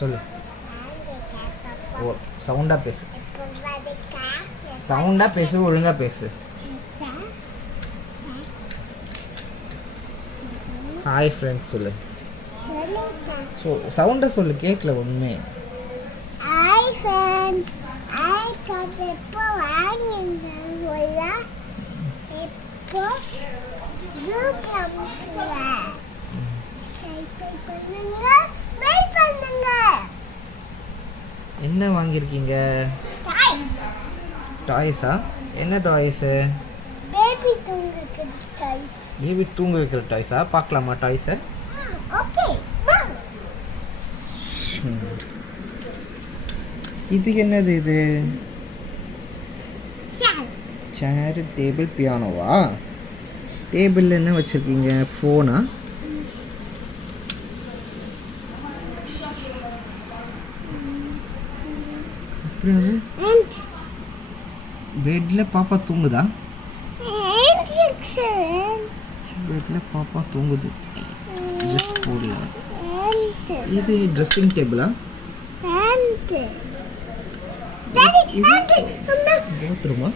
சொல்லு. ஓ சவுண்டாக பேசு, சவுண்டாக பேசு, ஒழுங்காக பேசு. ஹாய் ஃப்ரெண்ட்ஸ் சொல்லு. சவுண்டாக சொல்லு, கேட்கல ஒன்றுமே. ஹாய் ஃப்ரெண்ட்ஸ், ஹாய் காட். எப்போ வாங்கிங்க போயா? எப்போ என்ன வாங்கியிருக்கீங்க? டாய்ஸா? என்ன டாய்ஸு? பேபி தூங்குற டாய்ஸ். பேபி தூங்க வைக்கிற டாய்ஸா? பார்க்கலாமா டாய்ஸை? ஓகே. இது என்னது? இது சேர், டேபிள், பியானோவா? டேபிளில் என்ன வச்சுருக்கீங்க? ஃபோனா? பெட்டில் பாப்பா தூங்குதா? பெட்டில் பாப்பா தூங்குது. ட்ரெஸ் போடலாம். இது ட்ரெஸ்ஸிங் டேபிளா? பாத்ரூமா?